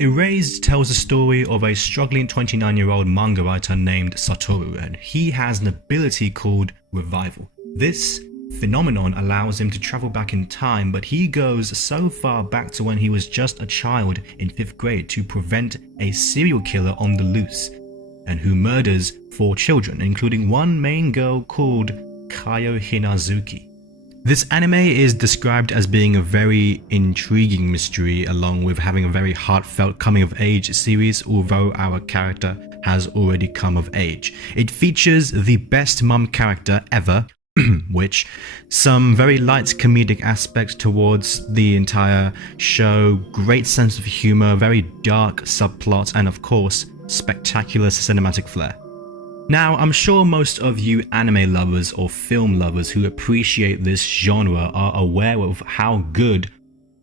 ERASED tells the story of a struggling 29-year-old manga writer named Satoru, and he has an ability called revival. This phenomenon allows him to travel back in time, but he goes so far back to when he was just a child in 5th grade to prevent a serial killer on the loose, and who murders 4 children, including one main girl called Kayo Hinazuki. This anime is described as being a very intriguing mystery, along with having a very heartfelt coming-of-age series, although our character has already come of age. It features the best mum character ever, which some very light comedic aspects towards the entire show, great sense of humor, very dark subplots, and of course, spectacular cinematic flair. Now, I'm sure most of you anime lovers or film lovers who appreciate this genre are aware of how good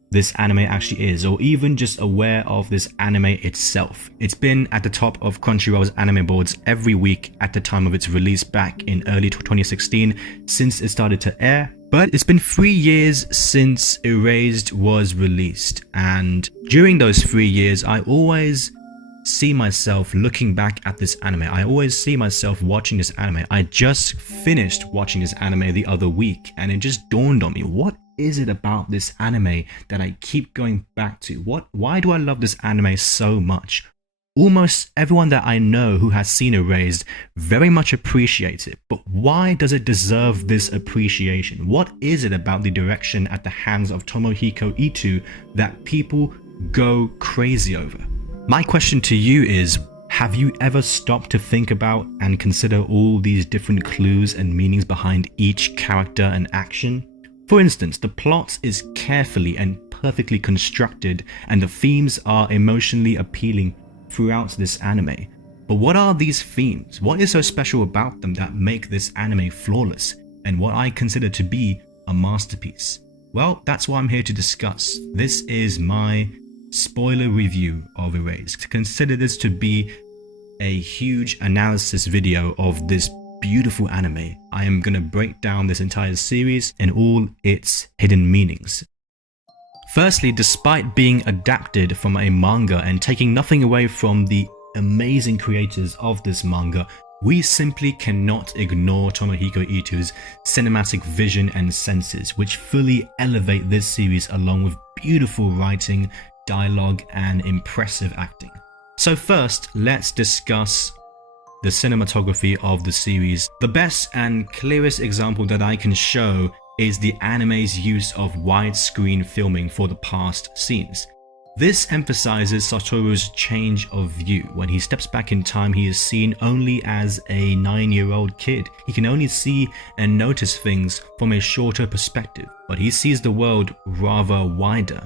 this anime actually is, or even just aware of this anime itself. It's been at the top of Crunchyroll's anime boards every week at the time of its release back in early 2016 since it started to air. But it's been 3 years since ERASED was released, and during those 3 years I always see myself looking back at this anime. I always see myself watching this anime. I just finished watching this anime the other week, and it just dawned on me, what is it about this anime that I keep going back to? Why do I love this anime so much? Almost everyone that I know who has seen ERASED very much appreciates it, but why does it deserve this appreciation? What is it about the direction at the hands of Tomohiko Ito that people go crazy over? My question to you is, have you ever stopped to think about and consider all these different clues and meanings behind each character and action? For instance, the plot is carefully and perfectly constructed, and the themes are emotionally appealing throughout this anime. But what are these themes? What is so special about them that make this anime flawless, and what I consider to be a masterpiece? Well, that's what I'm here to discuss. This is my spoiler review of ERASED. Consider this to be a huge analysis video of this beautiful anime. I am going to break down this entire series and all its hidden meanings. Firstly, despite being adapted from a manga and taking nothing away from the amazing creators of this manga, we simply cannot ignore Tomohiko Ito's cinematic vision and senses, which fully elevate this series along with beautiful writing, dialogue, and impressive acting. So first, let's discuss the cinematography of the series. The best and clearest example that I can show is the anime's use of widescreen filming for the past scenes. This emphasizes Satoru's change of view. When he steps back in time, he is seen only as a 9-year-old kid. He can only see and notice things from a shorter perspective, but he sees the world rather wider.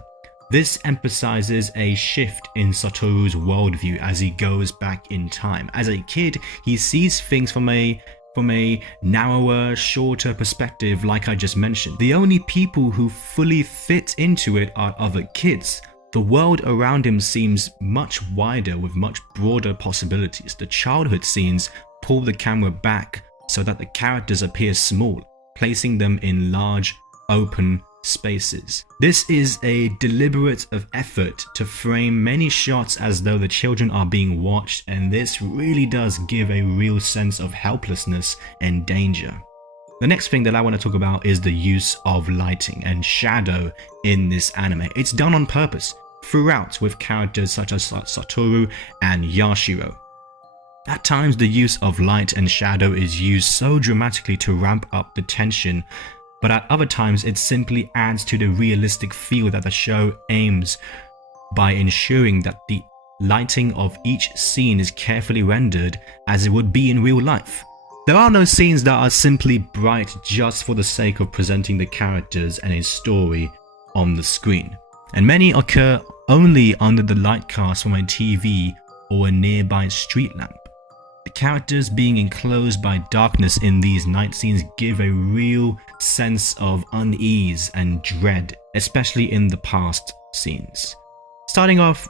This emphasizes a shift in Satoru's worldview as he goes back in time. As a kid, he sees things from a narrower, shorter perspective, like I just mentioned. The only people who fully fit into it are other kids. The world around him seems much wider with much broader possibilities. The childhood scenes pull the camera back so that the characters appear small, placing them in large, open spaces. This is a deliberate effort to frame many shots as though the children are being watched, and this really does give a real sense of helplessness and danger. The next thing that I want to talk about is the use of lighting and shadow in this anime. It's done on purpose throughout with characters such as Satoru and Yashiro. At times, the use of light and shadow is used so dramatically to ramp up the tension, but at other times it simply adds to the realistic feel that the show aims by ensuring that the lighting of each scene is carefully rendered as it would be in real life. There are no scenes that are simply bright just for the sake of presenting the characters and a story on the screen, and many occur only under the light cast from a TV or a nearby street lamp. The characters being enclosed by darkness in these night scenes give a real sense of unease and dread, especially in the past scenes. Starting off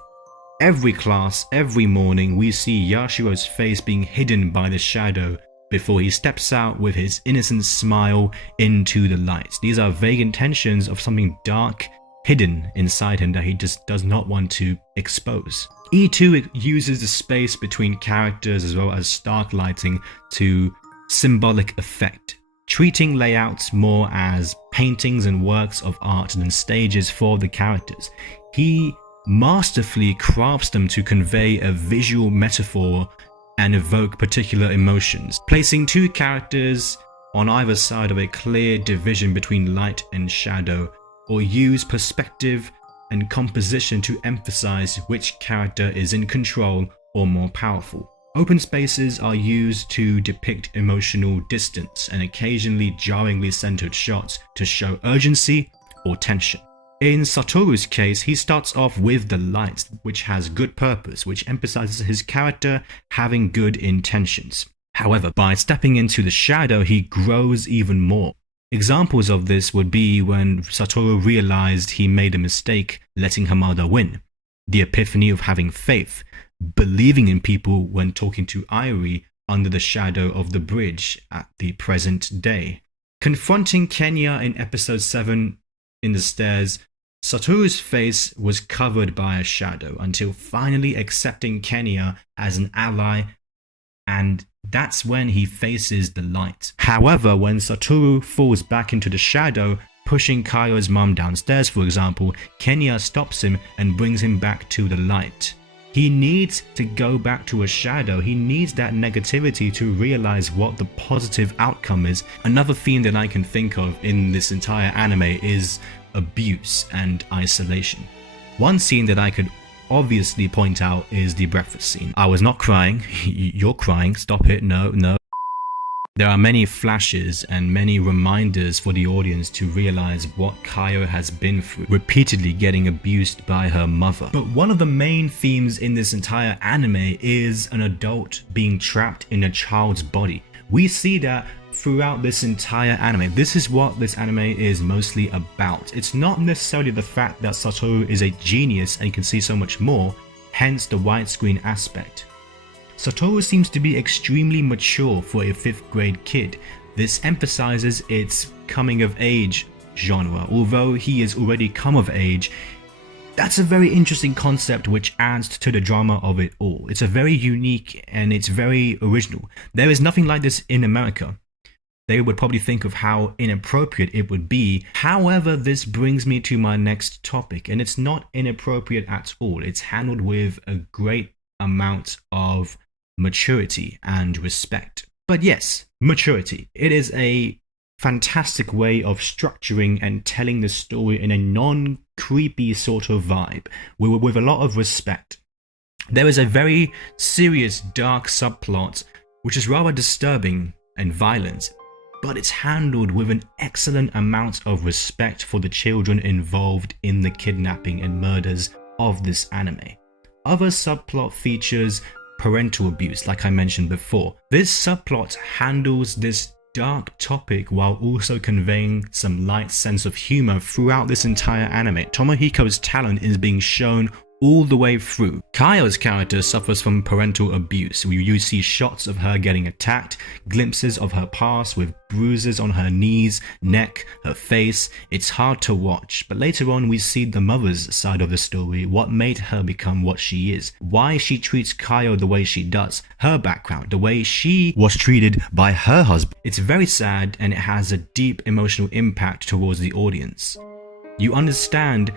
every class, every morning, we see Yashiro's face being hidden by the shadow before he steps out with his innocent smile into the light. These are vague intentions of something dark hidden inside him that he just does not want to expose. E2 uses the space between characters as well as stark lighting to symbolic effect, treating layouts more as paintings and works of art than stages for the characters. He masterfully crafts them to convey a visual metaphor and evoke particular emotions, placing two characters on either side of a clear division between light and shadow, or use perspective and composition to emphasize which character is in control or more powerful. Open spaces are used to depict emotional distance and occasionally jarringly centered shots to show urgency or tension. In Satoru's case, he starts off with the light, which has good purpose, which emphasizes his character having good intentions. However, by stepping into the shadow, he grows even more. Examples of this would be when Satoru realized he made a mistake letting Hamada win, the epiphany of having faith, believing in people when talking to Airi under the shadow of the bridge at the present day. Confronting Kenya in episode 7 in the stairs, Satoru's face was covered by a shadow until finally accepting Kenya as an ally, and that's when he faces the light. However, when Satoru falls back into the shadow, pushing Kaio's mom downstairs for example, Kenya stops him and brings him back to the light. He needs to go back to a shadow. He needs that negativity to realize what the positive outcome is. Another theme that I can think of in this entire anime is abuse and isolation. One scene that I could obviously point out is the breakfast scene. I was not crying. You're crying. Stop it. No. There are many flashes and many reminders for the audience to realize what Kaio has been through, repeatedly getting abused by her mother. But one of the main themes in this entire anime is an adult being trapped in a child's body. We see that throughout this entire anime. This is what this anime is mostly about. It's not necessarily the fact that Satoru is a genius and can see so much more, hence the widescreen aspect. Satoru seems to be extremely mature for a 5th grade kid. This emphasizes its coming of age genre. Although he is already come of age, that's a very interesting concept which adds to the drama of it all. It's a very unique and it's very original. There is nothing like this in America. They would probably think of how inappropriate it would be. However, this brings me to my next topic, and it's not inappropriate at all. It's handled with a great amount of maturity and respect. But yes, maturity. It is a fantastic way of structuring and telling the story in a non-creepy sort of vibe, with a lot of respect. There is a very serious, dark subplot, which is rather disturbing and violent, but it's handled with an excellent amount of respect for the children involved in the kidnapping and murders of this anime. Other subplot features parental abuse, like I mentioned before. This subplot handles this dark topic while also conveying some light sense of humor throughout this entire anime. Tomohiko's talent is being shown all the way through. Kaio's character suffers from parental abuse. You see shots of her getting attacked, glimpses of her past with bruises on her knees, neck, her face. It's hard to watch, but later on we see the mother's side of the story, what made her become what she is, why she treats Kaio the way she does, her background, the way she was treated by her husband. It's very sad and it has a deep emotional impact towards the audience. You understand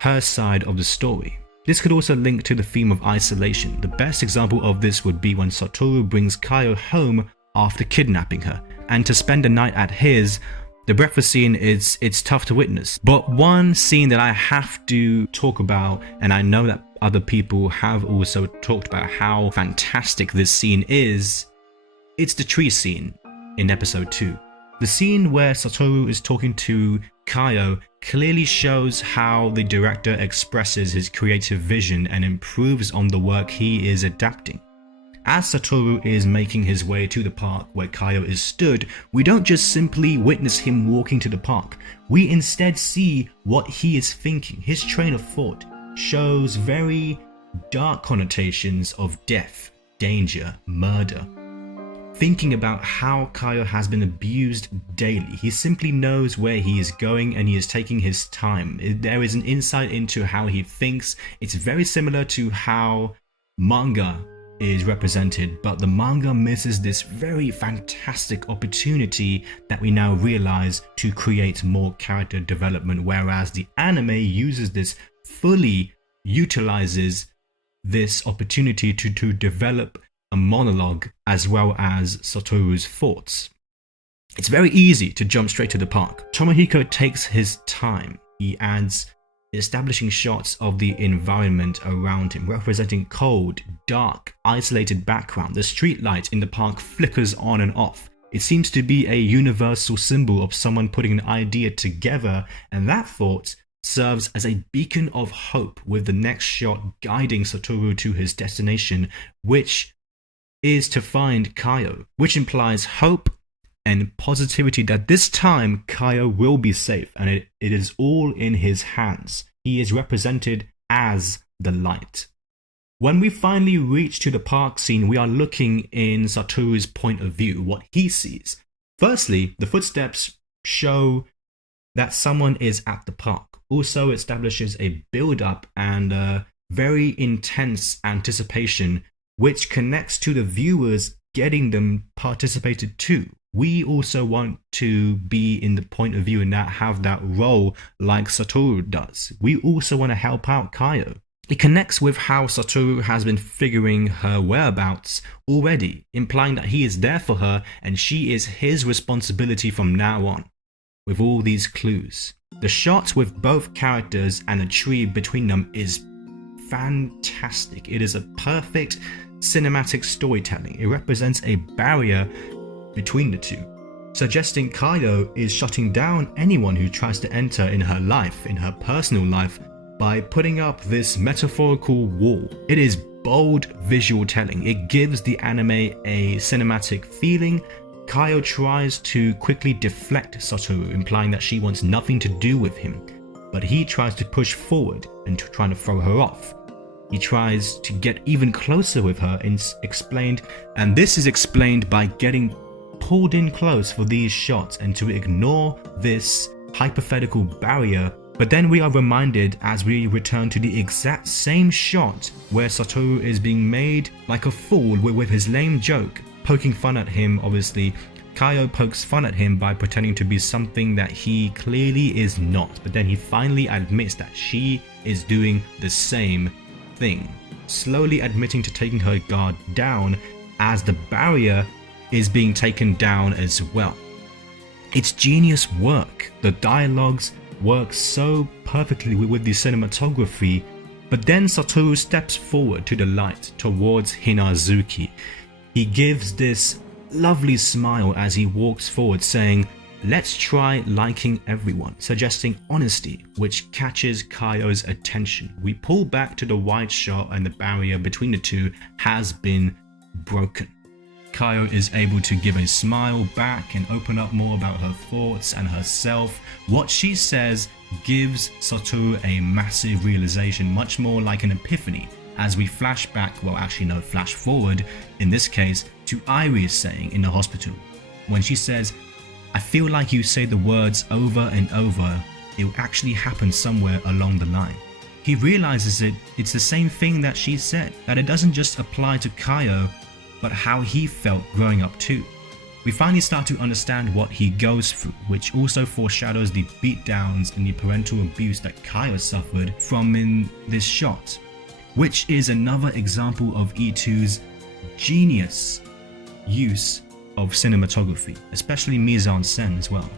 her side of the story. This could also link to the theme of isolation. The best example of this would be when Satoru brings Kaio home after kidnapping her, and to spend the night at his. The breakfast scene it's tough to witness. But one scene that I have to talk about, and I know that other people have also talked about how fantastic this scene is, it's the tree scene in episode 2. The scene where Satoru is talking to Kaio clearly shows how the director expresses his creative vision and improves on the work he is adapting. As Satoru is making his way to the park where Kaio is stood, we don't just simply witness him walking to the park. We instead see what he is thinking. His train of thought shows very dark connotations of death, danger, murder. thinking about how Kaio has been abused daily. He simply knows where he is going and he is taking his time. There is an insight into how he thinks. It's very similar to how manga is represented, but the manga misses this very fantastic opportunity that we now realize to create more character development, whereas the anime uses this, fully utilizes this opportunity to develop a monologue as well as Satoru's thoughts. It's very easy to jump straight to the park. Tomohiko takes his time. He adds establishing shots of the environment around him, representing cold, dark, isolated background. The street light in the park flickers on and off. It seems to be a universal symbol of someone putting an idea together, and that thought serves as a beacon of hope, with the next shot guiding Satoru to his destination, which is to find Kaio, which implies hope and positivity that this time Kaio will be safe, and it is all in his hands. He is represented as the light. When we finally reach to the park scene, we are looking in Satoru's point of view, what he sees. Firstly, the footsteps show that someone is at the park. Also establishes a build-up and a very intense anticipation, which connects to the viewers, getting them participated too. We also want to be in the point of view and have that role like Satoru does. We also want to help out Kaio. It connects with how Satoru has been figuring her whereabouts already, implying that he is there for her and she is his responsibility from now on. With all these clues, the shot with both characters and a tree between them is fantastic. It is a perfect cinematic storytelling. It represents a barrier between the two, suggesting Kaio is shutting down anyone who tries to enter in her life, in her personal life, by putting up this metaphorical wall. It is bold visual telling. It gives the anime a cinematic feeling. Kaio tries to quickly deflect Satoru, implying that she wants nothing to do with him, but he tries to push forward and trying to throw her off. He tries to get even closer with her, and this is explained by getting pulled in close for these shots and to ignore this hypothetical barrier. But then we are reminded as we return to the exact same shot where Satoru is being made like a fool with his lame joke, poking fun at him. Obviously, Kaio pokes fun at him by pretending to be something that he clearly is not, but then he finally admits that she is doing the same thing, slowly admitting to taking her guard down as the barrier is being taken down as well. It's genius work. The dialogues work so perfectly with the cinematography, but then Satoru steps forward to the light towards Hinazuki. He gives this lovely smile as he walks forward, saying, "Let's try liking everyone," suggesting honesty, which catches Kaio's attention. We pull back to the wide shot and the barrier between the two has been broken. Kaio is able to give a smile back and open up more about her thoughts and herself. What she says gives Satoru a massive realization, much more like an epiphany, as we flash back, flash forward, in this case, to Iris saying in the hospital, when she says, "I feel like you say the words over and over, it will actually happen somewhere along the line." He realizes it's the same thing that she said, that it doesn't just apply to Kaio, but how he felt growing up too. We finally start to understand what he goes through, which also foreshadows the beatdowns and the parental abuse that Kaio suffered from in this shot, which is another example of E2's genius use of cinematography, especially mise-en-scène as well.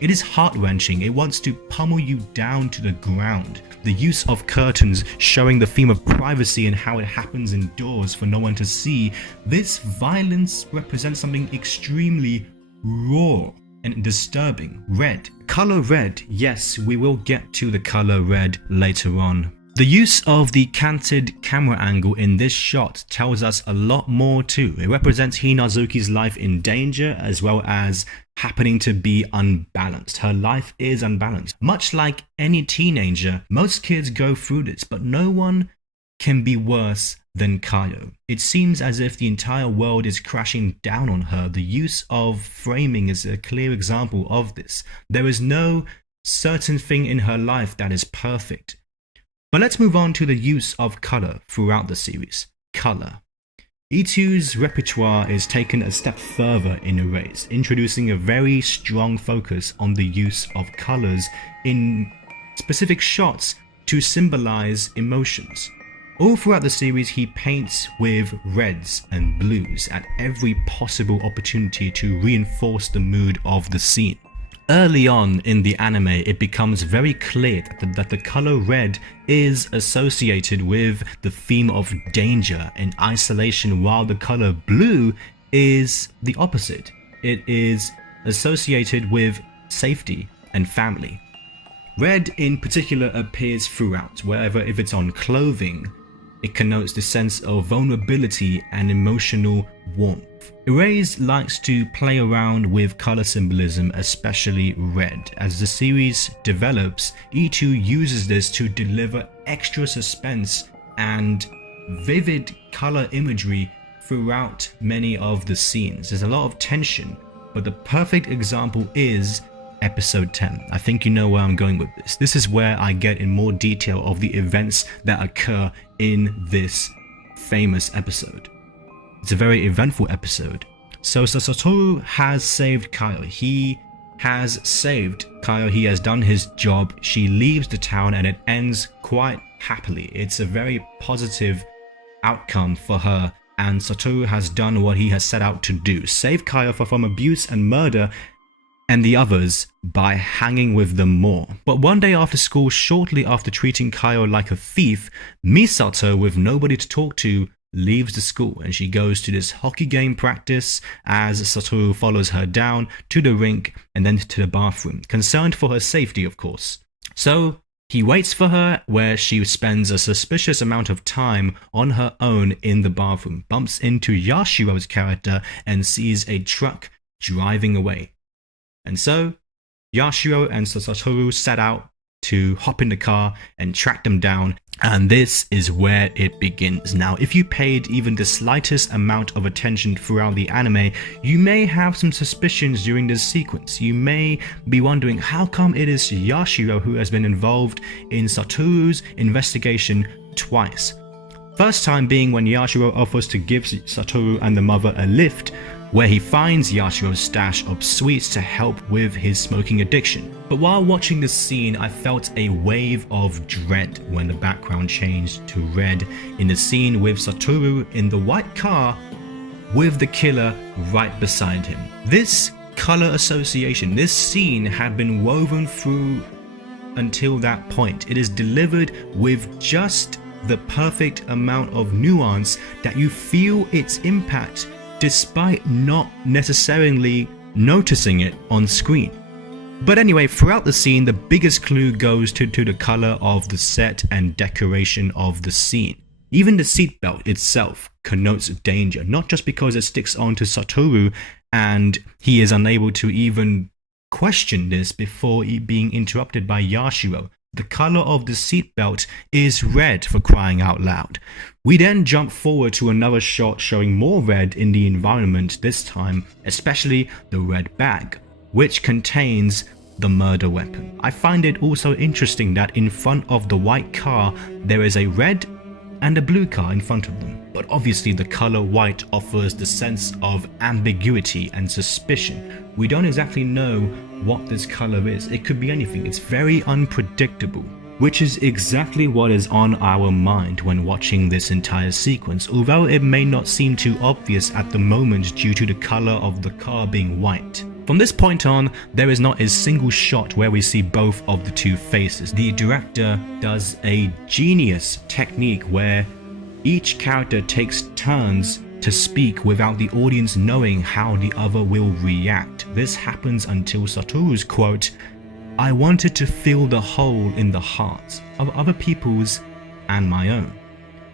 It is heart-wrenching. It wants to pummel you down to the ground. The use of curtains showing the theme of privacy and how it happens indoors for no one to see. This violence represents something extremely raw and disturbing. Red. Color red. Yes, we will get to the color red later on. The use of the canted camera angle in this shot tells us a lot more too. It represents Hinazuki's life in danger as well as happening to be unbalanced. Her life is unbalanced. Much like any teenager, most kids go through this, but no one can be worse than Kaio. It seems as if the entire world is crashing down on her. The use of framing is a clear example of this. There is no certain thing in her life that is perfect. But let's move on to the use of color throughout the series. Color. E2's repertoire is taken a step further in ERASED, introducing a very strong focus on the use of colors in specific shots to symbolize emotions. All throughout the series, he paints with reds and blues at every possible opportunity to reinforce the mood of the scene. Early on in the anime, it becomes very clear that the color red is associated with the theme of danger and isolation, while the color blue is the opposite. It is associated with safety and family. Red in particular appears throughout, wherever if it's on clothing, it connotes the sense of vulnerability and emotional warmth. ERASED likes to play around with color symbolism, especially red. As the series develops, E2 uses this to deliver extra suspense and vivid color imagery throughout many of the scenes. There's a lot of tension, but the perfect example is episode 10. I think you know where I'm going with this. This is where I get in more detail of the events that occur in this famous episode. It's a very eventful episode. So Satoru has saved Kaio. He has saved Kaio. He has done his job. She leaves the town and it ends quite happily. It's a very positive outcome for her, and Satoru has done what he has set out to do. Save Kaio from abuse and murder and the others by hanging with them more. But one day after school, shortly after treating Kaio like a thief, Misato, with nobody to talk to, leaves the school and she goes to this hockey game practice as Satoru follows her down to the rink and then to the bathroom, concerned for her safety, of course. So he waits for her, where she spends a suspicious amount of time on her own in the bathroom, bumps into Yashiro's character and sees a truck driving away. And so Yashiro and Satoru set out to hop in the car and track them down, and this is where it begins. Now, if you paid even the slightest amount of attention throughout the anime, you may have some suspicions during this sequence. You may be wondering, how come it is Yashiro who has been involved in Satoru's investigation twice? First time being when Yashiro offers to give Satoru and the mother a lift, where he finds Yashiro's stash of sweets to help with his smoking addiction. But while watching this scene, I felt a wave of dread when the background changed to red in the scene with Satoru in the white car with the killer right beside him. This color association, this scene had been woven through until that point. It is delivered with just the perfect amount of nuance that you feel its impact despite not necessarily noticing it on screen. But anyway, throughout the scene, the biggest clue goes to the color of the set and decoration of the scene. Even the seatbelt itself connotes danger, not just because it sticks onto Satoru and he is unable to even question this before being interrupted by Yashiro. The color of the seatbelt is red, for crying out loud. We then jump forward to another shot showing more red in the environment, this time especially the red bag, which contains the murder weapon. I find it also interesting that in front of the white car there is a red and a blue car in front of them. But obviously the color white offers the sense of ambiguity and suspicion. We don't exactly know what this color is. It could be anything. It's very unpredictable, which is exactly what is on our mind when watching this entire sequence, although it may not seem too obvious at the moment due to the color of the car being white. From this point on, there is not a single shot where we see both of the two faces. The director does a genius technique where each character takes turns to speak without the audience knowing how the other will react. This happens until Satoru's quote, "I wanted to feel the hole in the hearts of other people's and my own."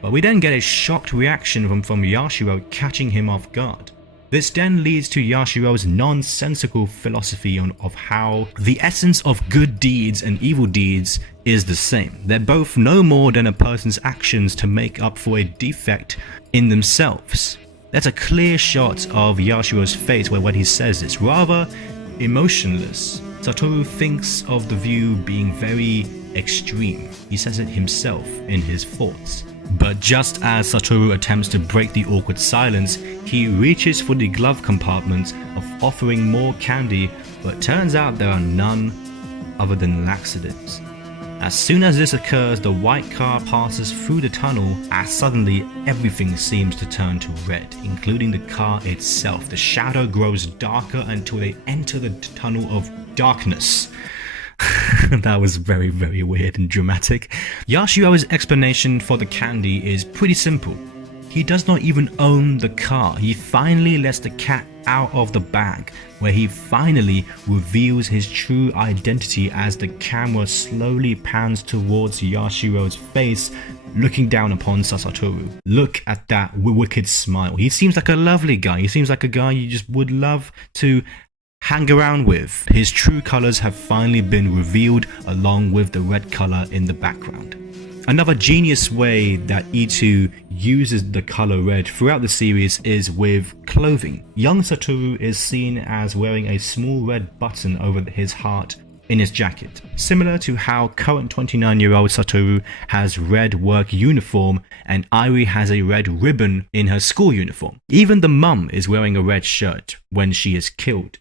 But we then get a shocked reaction from Yashiro, catching him off guard. This then leads to Yashiro's nonsensical philosophy of how the essence of good deeds and evil deeds is the same. They're both no more than a person's actions to make up for a defect in themselves. That's a clear shot of Yashiro's face when he says this. Rather emotionless, Satoru thinks of the view being very extreme. He says it himself in his thoughts. But just as Satoru attempts to break the awkward silence, he reaches for the glove compartment of offering more candy, but turns out there are none other than laxatives. As soon as this occurs, the white car passes through the tunnel as suddenly everything seems to turn to red, including the car itself. The shadow grows darker until they enter the tunnel of darkness. That was very, very weird and dramatic. Yashiro's explanation for the candy is pretty simple. He does not even own the car. He finally lets the cat out of the bag, where he finally reveals his true identity as the camera slowly pans towards Yashiro's face, looking down upon Satoru. Look at that wicked smile. He seems like a lovely guy. He seems like a guy you just would love to hang around with. His true colors have finally been revealed, along with the red color in the background. Another genius way that E2 uses the color red throughout the series is with clothing. Young Satoru is seen as wearing a small red button over his heart in his jacket, similar to how current 29-year-old Satoru has red work uniform and Airi has a red ribbon in her school uniform. Even the mum is wearing a red shirt when she is killed.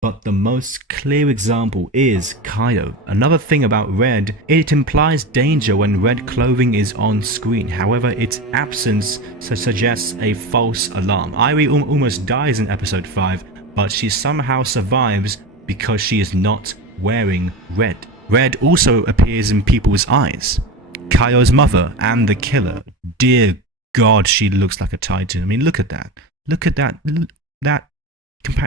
But the most clear example is Kaio. Another thing about red, it implies danger when red clothing is on screen. However, its absence suggests a false alarm. Airi almost dies in episode 5, but she somehow survives because she is not wearing red. Red also appears in people's eyes. Kaio's mother and the killer. Dear God, she looks like a titan. I mean, look at that. Look at that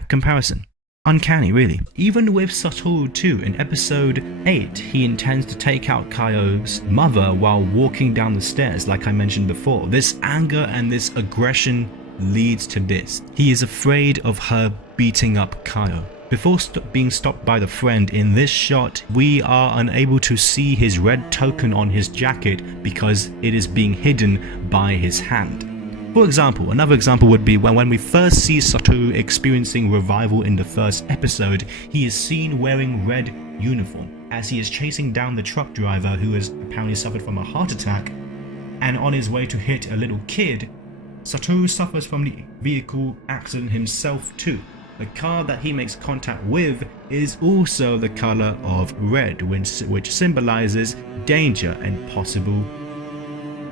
comparison. Uncanny, really. Even with Satoru too, in episode 8, he intends to take out Kaio's mother while walking down the stairs, like I mentioned before. This anger and this aggression leads to this. He is afraid of her beating up Kaio. Before being stopped by the friend in this shot, we are unable to see his red token on his jacket because it is being hidden by his hand. For example, another example would be when we first see Satoru experiencing revival in the first episode, he is seen wearing red uniform as he is chasing down the truck driver who has apparently suffered from a heart attack, and on his way to hit a little kid, Satoru suffers from the vehicle accident himself too. The car that he makes contact with is also the color of red, which symbolizes danger and possible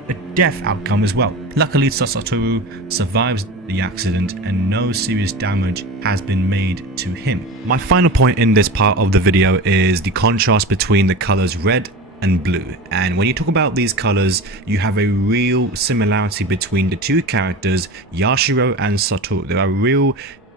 a death outcome as well. Luckily, Satoru survives the accident and no serious damage has been made to him. My final point in this part of the video is the contrast between the colors red and blue. And when you talk about these colors, you have a real similarity between the two characters, Yashiro and Satoru. There are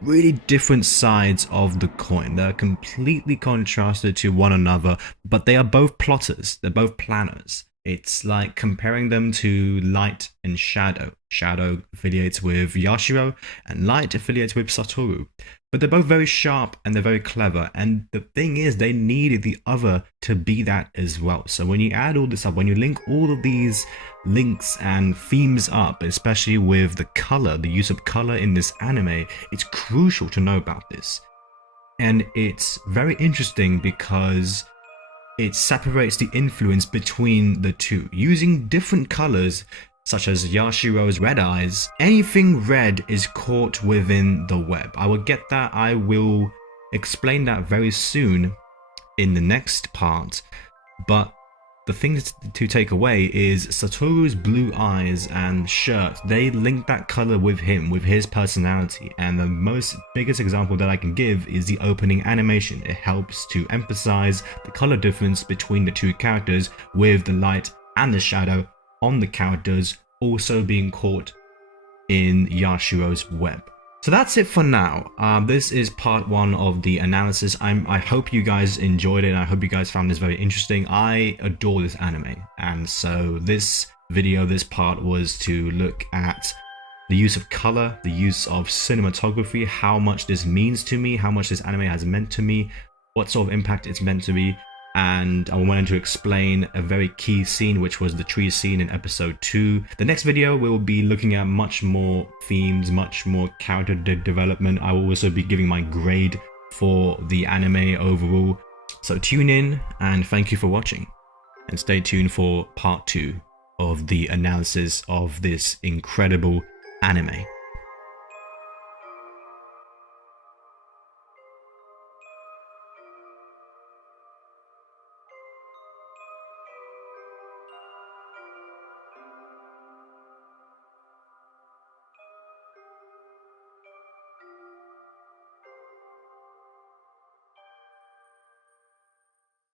really different sides of the coin. They're completely contrasted to one another, but they are both plotters. They're both planners. It's like comparing them to light and shadow. Shadow affiliates with Yashiro and light affiliates with Satoru. But they're both very sharp and they're very clever. And the thing is, they needed the other to be that as well. So when you add all this up, when you link all of these links and themes up, especially with the color, the use of color in this anime, it's crucial to know about this. And it's very interesting because it separates the influence between the two. Using different colors, such as Yashiro's red eyes, anything red is caught within the web. I will get that. I will explain that very soon in the next part. But the thing to take away is Satoru's blue eyes and shirt. They link that color with him, with his personality. And the biggest example that I can give is the opening animation. It helps to emphasize the color difference between the two characters, with the light and the shadow on the characters also being caught in Yashiro's web. So that's it for now. This is part 1 of the analysis. I hope you guys enjoyed it, and I hope you guys found this very interesting. I adore this anime, and so this video, this part was to look at the use of color, the use of cinematography, how much this means to me, how much this anime has meant to me, what sort of impact it's meant to me. And I wanted to explain a very key scene, which was the tree scene in episode 2. The next video we will be looking at much more themes, much more character development. I will also be giving my grade for the anime overall. So tune in and thank you for watching, and stay tuned for part 2 of the analysis of this incredible anime.